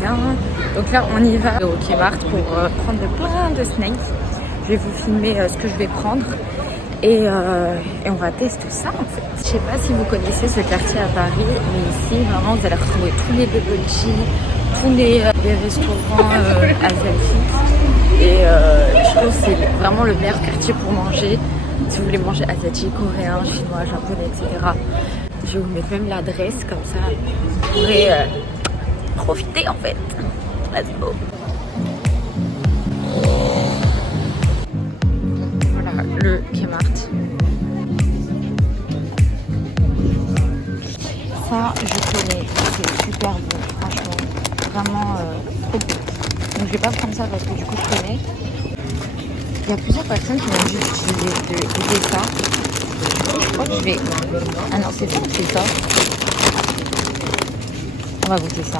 bien. Donc là, on y va au Kmart pour prendre plein de snacks. Je vais vous filmer ce que je vais prendre et on va tester ça en fait. Je sais pas si vous connaissez ce quartier à Paris, mais ici, vraiment, vous allez retrouver tous les bubble tea, tous les restaurants asiatiques. Et je trouve que c'est vraiment le meilleur quartier pour manger. Si vous voulez manger asiatique, coréen, chinois, japonais, etc. Je vais vous mettre même l'adresse, comme ça vous pourrez profiter en fait. Let's go. Voilà le Kmart. Ça, je connais, c'est super bon, franchement, vraiment trop bon. Donc je vais pas prendre ça parce que du coup je connais. Il y a plusieurs personnes qui m'ont juste dit de goûter ça. Je crois que je vais... Ah non, c'est ça ou c'est ça? On va goûter ça.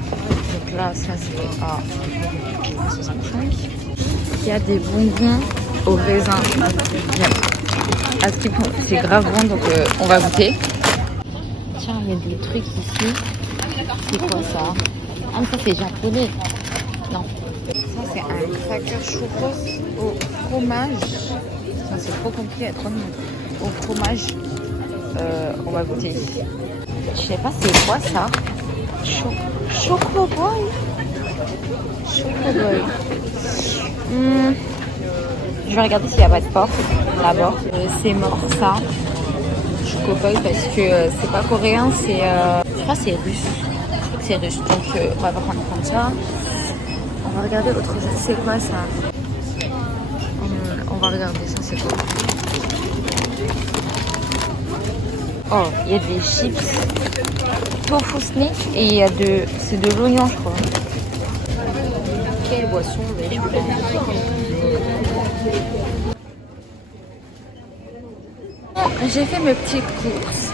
Donc là, ça c'est à 65. Il y a des bonbons au raisin. C'est grave bon, donc on va goûter. Tiens, il y a des trucs ici. C'est quoi ça? Ah, mais ça c'est japonais. Non. Ça c'est un cracker churros au fromage. Ça c'est trop compliqué à être honnête. Au fromage. On va goûter. Je sais pas c'est quoi ça. Choco boy. Choco boy. Je vais regarder s'il n'y a pas de porte là-bas. C'est mort ça. Choco boy parce que c'est pas coréen, c'est je crois que c'est russe. Je crois que c'est russe. Donc on va pas prendre ça. On va regarder autre chose. C'est quoi ça? On va regarder ça, c'est quoi? Oh, il y a des chips tofu snake et il y a c'est de l'oignon, je crois. Quelle boisson, mais je J'ai fait mes petites courses.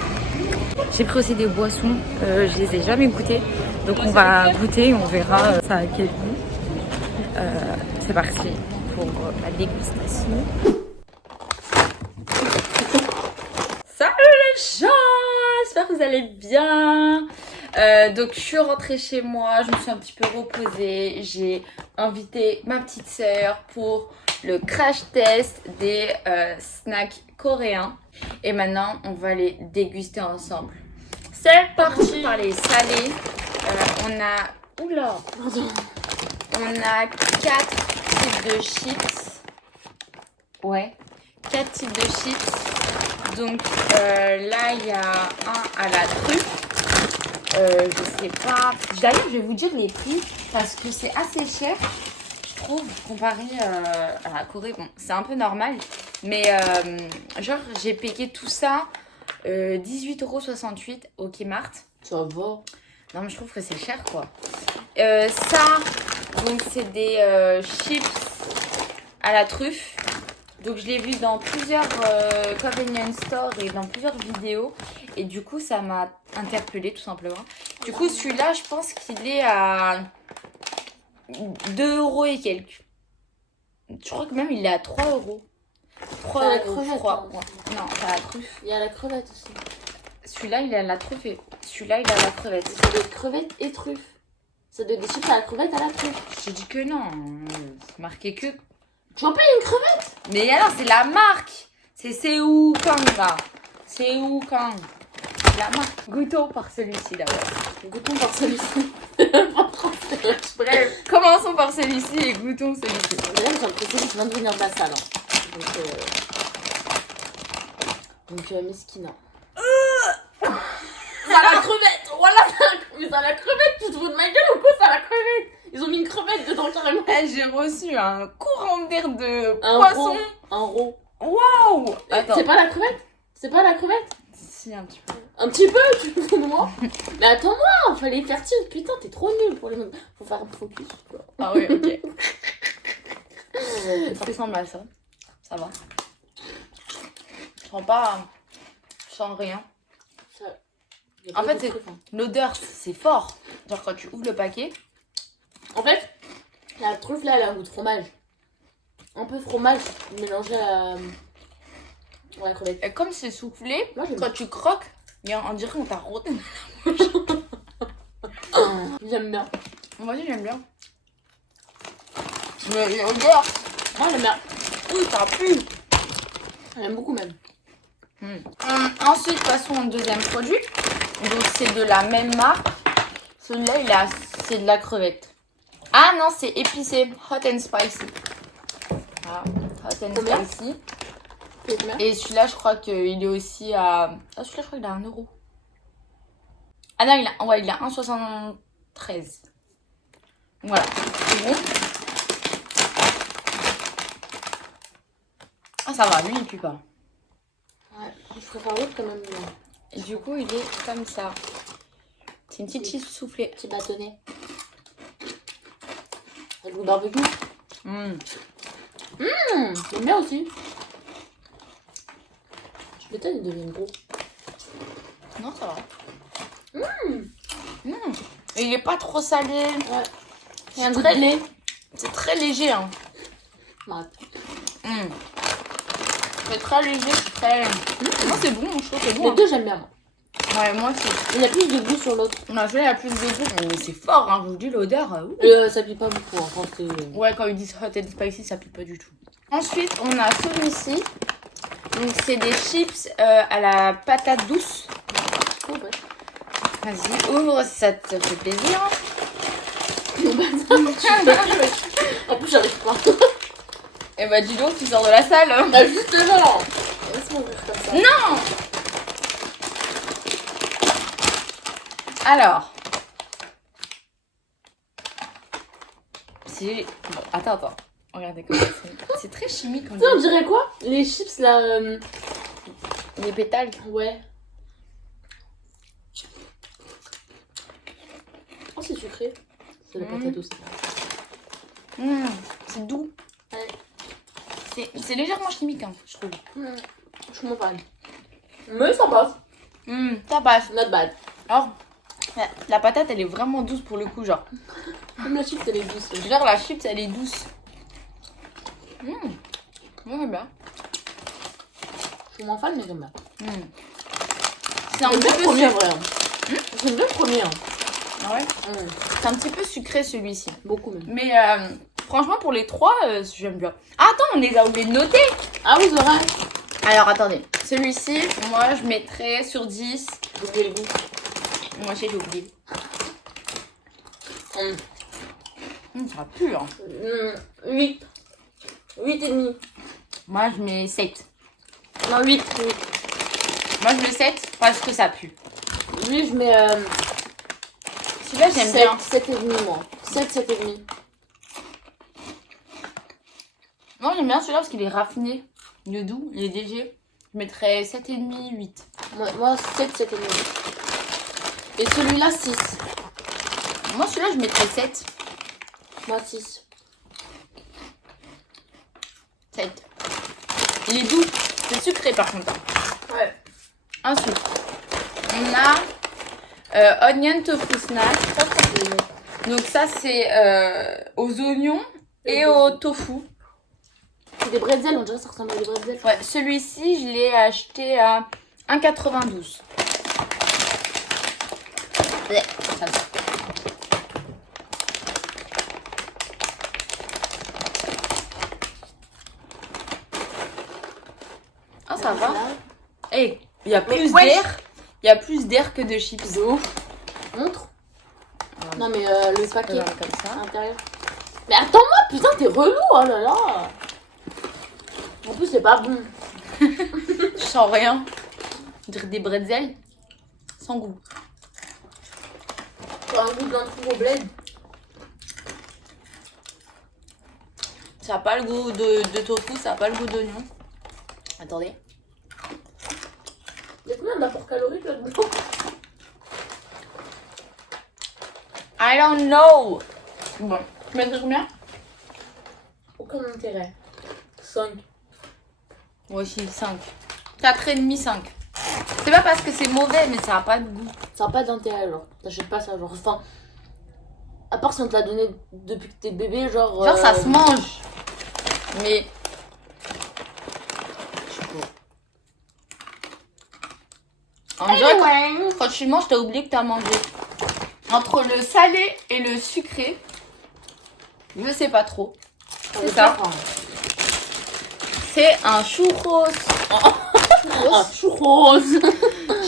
J'ai pris aussi des boissons. Je les ai jamais goûtées. Donc on va goûter et on verra ça a quel goût. C'est parti pour la dégustation. Salut les gens, j'espère que vous allez bien. Donc je suis rentrée chez moi, je me suis un petit peu reposée. J'ai invité ma petite sœur pour le crash test des snacks coréens. Et maintenant on va les déguster ensemble. C'est parti par les salés. On a... Oula, pardon. On a 4 types de chips. Ouais, 4 types de chips. Donc là, il y a un à la truffe. Je sais pas. D'ailleurs, je vais vous dire les prix parce que c'est assez cher, je trouve, comparé à la Corée. Bon, c'est un peu normal. Mais genre, j'ai payé tout ça 18,68 € au Kmart. Ça va. Non, mais je trouve que c'est cher, quoi. Ça, donc c'est des chips à la truffe. Donc je l'ai vu dans plusieurs convenience stores et dans plusieurs vidéos. Et du coup, ça m'a interpellée tout simplement. Du coup, celui-là, je pense qu'il est à 2 € et quelques. Je crois que même il est à 3 €. 3 la €, crevette, je crois. hein. Ouais. Non, c'est à la truffe. Il y a la crevette aussi. Celui-là, il est à la truffe et celui-là, il est à la crevette. Ça doit être crevette et truffe. Ça doit être des chips à la crevette à la truffe. Je te dis que non. C'est marqué que... Tu vois pas, il y a une crevette? Mais alors, c'est la marque. C'est Seu Kang, là. Seu Kang. La marque. Goûtons par celui-ci, d'abord. Goûtons par celui-ci. Bref, commençons par celui-ci et goûtons celui-ci. Là, j'ai l'impression qu'il vient de venir de la salle. Hein. Donc Meskina. Ça a la crevette. Voilà, mais ça a la crevette. Tu te fous de ma gueule ou quoi? Ça a la crevette. Ils ont mis une crevette dedans carrément. J'ai reçu un courant d'air de poisson. Un rond. Waouh. Attends. C'est pas la crevette? C'est pas la crevette? Si, un petit peu. Un petit peu, tu te fous de moi? Mais attends-moi, fallait faire tirer. Putain, t'es trop nul pour les mecs. Faut faire un focus. Quoi. Ah oui, ok. Ça ressemble à ça. Ça va. Je sens pas... Je sens rien. Ça... En fait, c'est... l'odeur, c'est fort. Genre quand tu ouvres le paquet. En fait, la truffe là, elle a un goût de fromage. Un peu fromage mélangé à la crevette. Et comme c'est soufflé, moi, quand tu croques, on dirait qu'on t'a roté. J'aime bien. Moi aussi, j'aime bien. Mais l'odeur, Moi, j'aime bien. oui, ça pue. J'aime beaucoup même. Ensuite, passons au deuxième produit. Donc, c'est de la même marque. Celui-là, c'est de la crevette. Ah non, c'est épicé. Hot and spicy. Voilà. Hot and Combien? spicy. C'est combien? Et celui-là, je crois qu'il est aussi à... Ah, celui-là, je crois qu'il est à 1 euro. Ah non, il est à 1,73. Voilà. C'est bon. Ah, ça va, lui, il pue pas. Ouais, je préfère l'autre quand même. Et du coup, il est comme ça. C'est une petite cheese soufflée. Petit bâtonnet. Avec le barbecue. J'aime bien aussi. Je m'étonne, il devient gros. Non, ça va. Et il est pas trop salé. Ouais. Il y a un C'est goût très- de lait. C'est très léger. Hein. Ouais. C'est très léger. Très... Moi, c'est bon. Je trouve que c'est bon. Les Hein. deux, j'aime bien. Moi. Ouais, moi aussi. Il y a plus de goût sur l'autre. Non, celui-là, il a plus de goût. Mais c'est fort. Hein. Je vous dis, l'odeur. Ça pique pas beaucoup. Hein, quand c'est... Ouais, quand ils disent hot and spicy, ça pue pas du tout. Ensuite, on a celui-ci. Donc, c'est des chips à la patate douce. Oh, ouais. Vas-y, ouvre, ça te fait plaisir. En plus, j'arrive pas. Et bah, dis donc, tu sors de la salle. Hein. Ah, justement. Laisse-moi ouvrir comme ça. Non! Alors. C'est... Bon, attends. Regardez comment c'est très chimique. Tu sais, on dirait quoi? Les chips là. Les pétales. Ouais. Oh, c'est sucré. C'est la patate aussi. C'est doux. Ouais. C'est légèrement chimique, hein, je trouve. Je m'en parle. Mais ça passe. Ça passe. Not bad. Alors, la patate, elle est vraiment douce pour le coup, genre. Même la chips, elle est douce. Genre, la chips, elle est douce. Moi, j'aime bien. Je suis moins fan, mais j'aime bien. C'est un J'aime bien petit le peu premier, en sucré. vrai. J'aime bien le premier. Hein. Ah ouais. C'est un petit peu sucré, celui-ci. Beaucoup même. Mais franchement, pour les trois, j'aime bien. Ah, attends, on les a oublié de noter. Ah oui, c'est vrai. Alors, attendez. Celui-ci, moi, je mettrais sur 10. J'ai oublié le goût. Moi aussi, j'ai oublié. Ça pue, hein. 8. 8 et demi. Moi, je mets 7. Non, 8. Moi, je mets 7 parce que ça pue. Lui, je mets Celui-là, j'aime bien. 7 et demi, moi. 7, 7 et demi. Non, j'aime bien celui-là parce qu'il est raffiné. Il est doux, il est léger. Je mettrais 7,5, 8. Moi 7, 7 et demi. Et celui-là, 6. Moi, celui-là, je mettrais 7. Moi, 6. 7. Il est doux. C'est sucré, par contre. Ouais. Ensuite, on a onion tofu snack. Donc ça, c'est aux oignons et au tofu. C'est des bretzels, on dirait que ça ressemble à des bretzels. Ouais, celui-ci, je l'ai acheté à 1,92. Ouais, ça va. Ah, ça va. Eh, il y a plus wesh. d'air. Il y a plus d'air que de chips. De ouf. Montre. Non, mais le paquet Comme ça. à l'intérieur. Mais attends-moi, putain, t'es relou, oh là là. En plus, c'est pas bon. Je sens rien. On dirait des bretzels sans goût. T'as un goût d'un trou au bled. Ça n'a pas le goût de tofu, ça n'a pas le goût d'oignon. Attendez. Il y a combien d'apport calorique là-dedans? I don't know. Bon, tu mettrais combien? Aucun intérêt. 5. Moi aussi, 5. 4,5, 5. C'est pas parce que c'est mauvais, mais ça n'a pas de goût. Ça n'a pas d'intérêt, genre. T'achètes pas ça, genre. Enfin. À part si on te l'a donné depuis que t'es bébé, genre. Genre, ça se mange. Mais. Je sais pas. En vrai, quand tu le manges, t'as oublié que t'as mangé. Entre le salé et le sucré, je sais pas trop. C'est ça. C'est un churros. Un churros.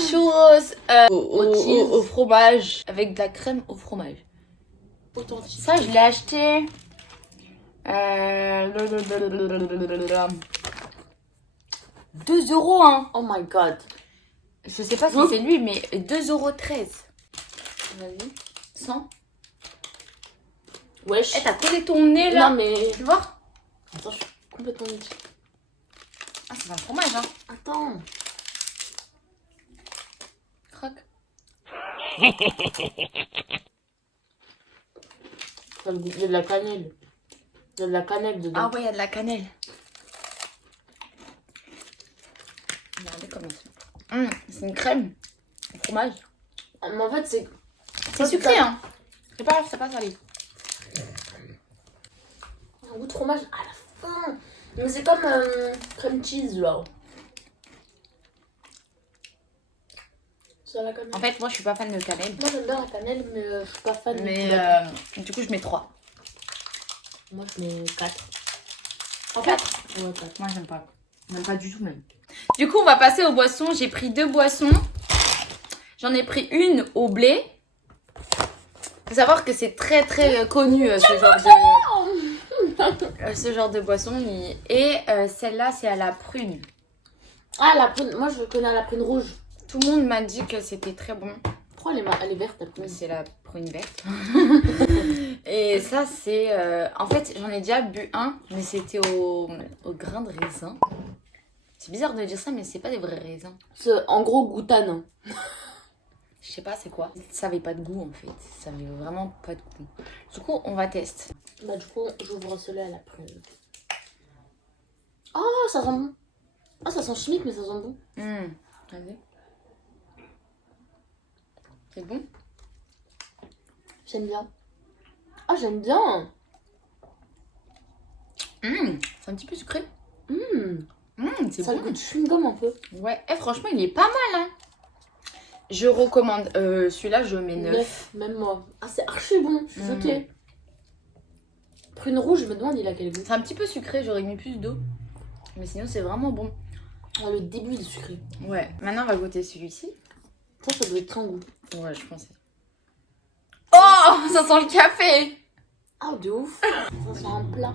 Churros Au au fromage. Avec de la crème au fromage. Authentique. Ça, je l'ai acheté. 2 euros, hein. Oh my god. Je sais pas si c'est lui, mais 2,13 €. Vas-y. 100. Wesh. Eh, t'as collé ton nez là. Non mais... Tu vois? Attends, je suis complètement nulle. Ah, c'est un fromage, hein. Attends. Croque. Ça me goûte- Il y a de la cannelle. Il y a de la cannelle dedans. Ah ouais, il y a de la cannelle. Regardez comment c'est. C'est une crème au fromage. Ah, mais en fait, c'est... C'est sucré, hein. C'est pas grave, c'est pas salé. Un goût de fromage à la fin. Mais c'est comme crème cheese, là. C'est à la cannelle. En fait, moi, je suis pas fan de cannelle. Moi, j'aime bien la cannelle, mais je suis pas fan de Mais la- du coup, je mets 3. Moi, je mets 4. En 4. Ouais, 4. Moi, j'aime pas. J'aime pas du tout, même. Du coup, on va passer aux boissons. J'ai pris 2 boissons. J'en ai pris une au blé. Faut savoir que c'est très très connu ce genre de boisson. Et celle-là, c'est à la prune. Ah, la prune. Moi, je connais la prune rouge. Tout le monde m'a dit que c'était très bon. Pourquoi elle est verte, la prune? C'est la prune verte. Et ça, c'est... En fait, j'en ai déjà bu un, mais c'était au grain de raisin. C'est bizarre de dire ça, mais c'est pas des vrais raisins. C'est en gros goutane. Je sais pas c'est quoi. Ça avait pas de goût en fait. Ça avait vraiment pas de goût. Du coup, on va tester. Bah, du coup, j'ouvre celui à la prune. Oh, ça sent bon. Ah, ça sent chimique, mais ça sent bon. Vas-y. C'est bon? J'aime bien. Ah, j'aime bien. C'est un petit peu sucré. C'est Ça bon. goûte chewing-gum un peu. Ouais. Franchement, il est pas mal, hein. Je recommande. Celui-là, je mets 9. 9, même moi. Ah, c'est archi bon. Je suis choquée. Prune rouge, je me demande, il a quel goût. C'est un petit peu sucré, j'aurais mis plus d'eau. Mais sinon, c'est vraiment bon. Ah, le début est sucré. Ouais. Maintenant, on va goûter celui-ci. Ça doit être sans goût. Ouais, je pensais. Oh, ça sent le café. Ah, de ouf. Ça sent un plat.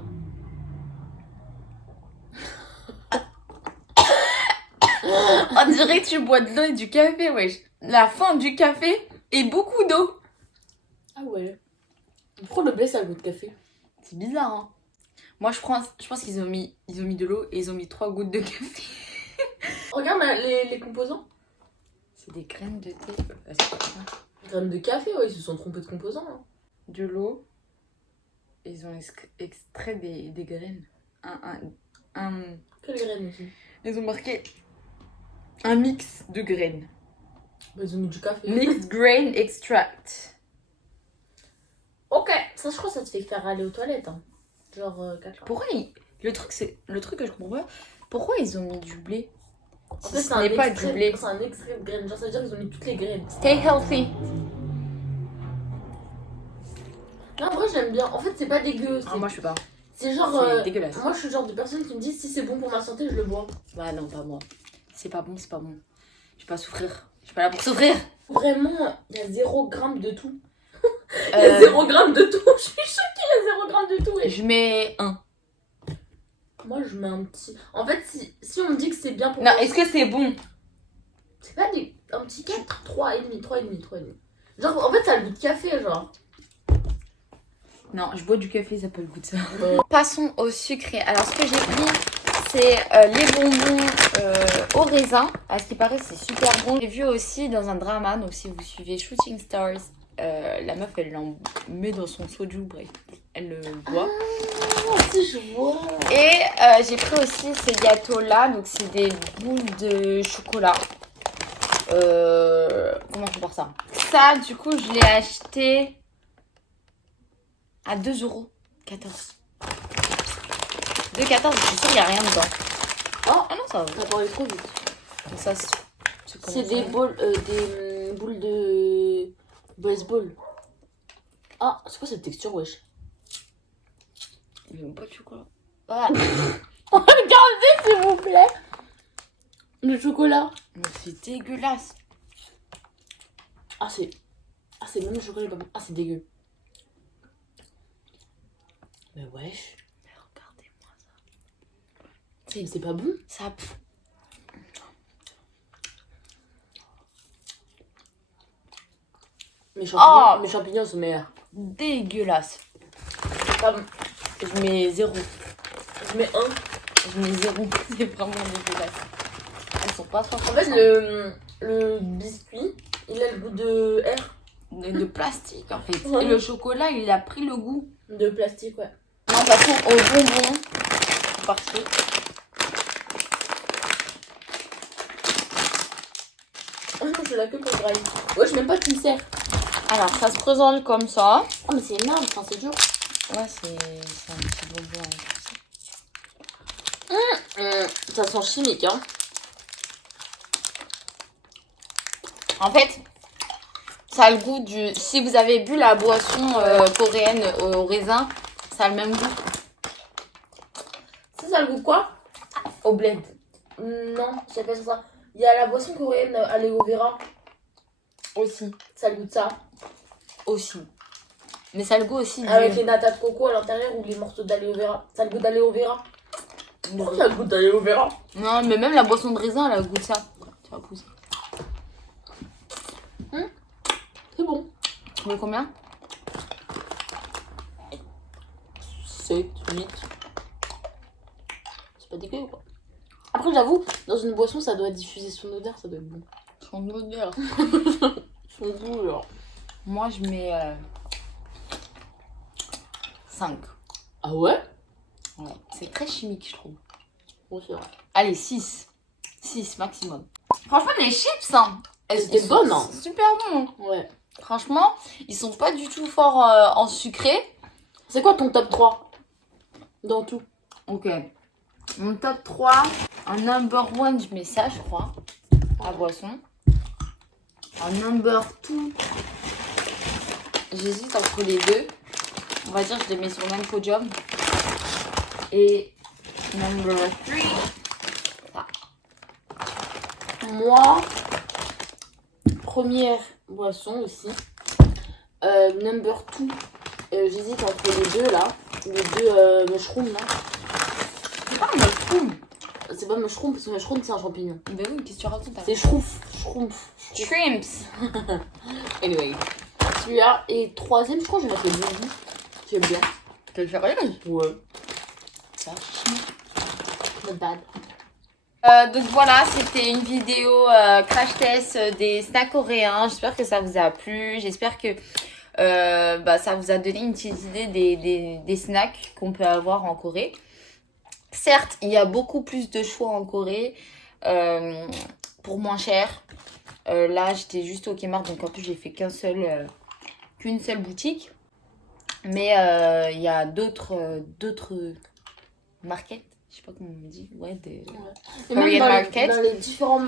On dirait que tu bois de l'eau et du café, wesh. La fin du café et beaucoup d'eau. Ah ouais. Pourquoi le blé, ça a le goût de café? C'est bizarre, hein. Moi, je pense qu'ils ont mis de l'eau et ils ont mis 3 gouttes de café. Regarde les composants. C'est des graines de thé. Graines de café, ouais, ils se sont trompés de composants. Hein. De l'eau. Ils ont extrait des graines. Quelles graines aussi? Ils ont marqué un mix de graines. Bah, ils ont mis du café. Mixed grain extract. Ok, ça je crois que ça te fait faire aller aux toilettes. Hein. Genre 4 heures. Pourquoi le truc que je comprends pas, pourquoi ils ont mis du blé? En Si fait, ce n'est pas du blé. C'est un extrait de graines. Genre, ça veut dire qu'ils ont mis toutes les graines. Stay healthy. Non, en vrai, j'aime bien. En fait, c'est pas dégueu. Ah, moi je suis pas. C'est genre. C'est dégueulasse. Moi, je suis le genre de personne qui me dit si c'est bon pour ma santé, je le bois. Bah non, pas moi. C'est pas bon, c'est pas bon. Je vais pas souffrir. Je suis pas là pour souffrir. Vraiment, il y a 0 g de tout. Il y a 0 g de tout. Je suis choquée, il y a 0 g de tout. Et Je mets 1. moi, je mets un petit. En fait, si on me dit que c'est bien pour Non, moi, est-ce que c'est bon? c'est pas des. Un petit 4, 3,5. Genre, en fait, ça a le goût de café, genre. Non, je bois du café, ça peut le goût de ça. Ouais. Passons au sucré. Alors, ce que j'ai pris, c'est les bonbons au raisin. À ce qui paraît, c'est super bon. J'ai vu aussi dans un drama, donc si vous suivez Shooting Stars, la meuf, elle l'en met dans son soju, bref, elle le boit. Ah, si, je vois. Et j'ai pris aussi ces gâteaux-là, donc c'est des boules de chocolat. Comment on peut ça? Ça, du coup, je l'ai acheté à 2,14 €. 2,14 €, je suis sûre qu'il n'y a rien dedans. Oh, Ah non, ça va. ça parlait trop vite. Donc ça, C'est des boules de baseball. Ah, c'est quoi cette texture, wesh? Il n'y a pas de chocolat. Ah. Regardez, s'il vous plaît. Le chocolat. Mais c'est dégueulasse. Ah, c'est bon, le chocolat est pas bon. Ah, c'est dégueu. Mais wesh. Mais regardez-moi ça. C'est pas bon. Ça... Mes champignons sont meilleurs. Dégueulasse. C'est pas bon. Je mets 0. Je mets 1. Je mets 0. C'est vraiment dégueulasse. Elles sont pas trop. En fait, le biscuit, il a le goût de air. De plastique en fait. Ouais. Et le chocolat, il a pris le goût. De plastique, ouais. Non, passons au bonbon. Parfait. Oh non, j'ai la queue pour le graille. Ouais, je même pas qu'il sert. Alors, ça se présente comme ça. Oh, mais c'est énorme, enfin, c'est dur. Ouais, c'est un petit bonbon. Ça sent chimique, hein. En fait, ça a le goût du... Si vous avez bu la boisson coréenne au raisin, ça a le même goût. Ça a le goût de quoi? Au bled. Non, je sais pas ça. Il y a la boisson coréenne aloe vera. Aussi. Ça a le goût de ça. Aussi. Mais ça a le goût aussi du... Avec les natas de coco à l'intérieur ou les morceaux d'aloe vera. Ça a le goût d'aloe vera. Pourquoi ça a le goût d'aloe vera? Non, mais même la boisson de raisin, elle a le goût de ça. Tu vas pousser. C'est bon. Tu veux combien? 7, 8. C'est pas dégueu quoi. Après j'avoue, dans une boisson ça doit diffuser son odeur, ça doit être bon. Son odeur. Son goût genre. Moi, je mets 5. Ah ouais? Ouais. C'est très chimique, je trouve. Bon c'est vrai. Allez, 6. 6 maximum. Franchement, les chips, hein, elles C'était sont bonnes, hein. super bons. Ouais. Franchement, ils sont pas du tout forts en sucré. C'est quoi ton top 3 dans tout? Ok. Mon top 3, en number 1, je mets ça, je crois. La boisson. En number 2, j'hésite entre les deux. On va dire que je les mets sur le même podium. Et number 3, ça. Moi, première boisson aussi. Number 2, j'hésite entre les deux là. Les deux mushrooms là. C'est pas un mushroom. C'est pas mushroom parce que mushroom c'est un champignon. Ben oui, qu'est-ce que tu racontes? C'est shrouf. Shrouf. Shrimps. Anyway. Celui-là. Et troisième, je crois que je vais mettre le bougie. J'aime bien. T'es sérieuse? Ouais. Ça. Not bad. Donc voilà, c'était une vidéo crash test des snacks coréens. J'espère que ça vous a plu. J'espère que ça vous a donné une petite idée des snacks qu'on peut avoir en Corée. Certes, il y a beaucoup plus de choix en Corée pour moins cher. Là, j'étais juste au Kmart, donc en plus, j'ai fait qu'une seule boutique. Mais il y a d'autres markets. Je sais pas comment on dit. Ouais, des... Et Korean même market. dans les différents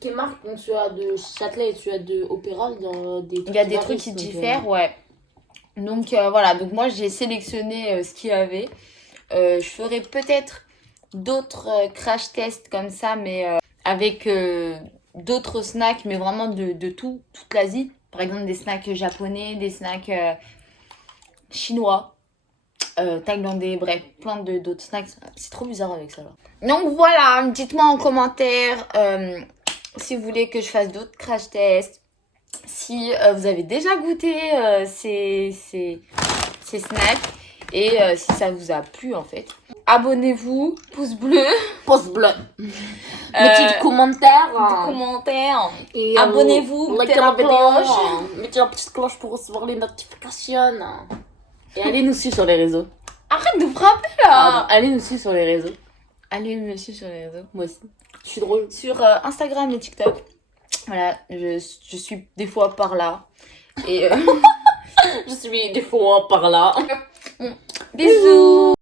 Kmart, donc tu as de Châtelet et tu as de Opéra, il y a des trucs qui diffèrent, ouais. Donc voilà, donc moi j'ai sélectionné ce qu'il y avait. Je ferai peut-être d'autres crash tests comme ça, mais avec d'autres snacks, mais vraiment de toute l'Asie. Par exemple, des snacks japonais, des snacks chinois, thaïlandais, bref, plein d'autres snacks. C'est trop bizarre avec ça là. Donc voilà, dites-moi en commentaire si vous voulez que je fasse d'autres crash tests. Si vous avez déjà goûté ces snacks et si ça vous a plu en fait. Abonnez-vous, pouce bleu. Pouce bleu. Mettez des commentaires. Et abonnez-vous, mettez la cloche. Mettez la petite cloche pour recevoir les notifications. Et allez nous suivre sur les réseaux. Arrête de frapper là. Pardon, allez nous suivre sur les réseaux. Allez me suivre sur les réseaux. Moi aussi. Je suis drôle. Sur Instagram et TikTok. Voilà, je suis des fois par là. Et je suis des fois par là. Bisous.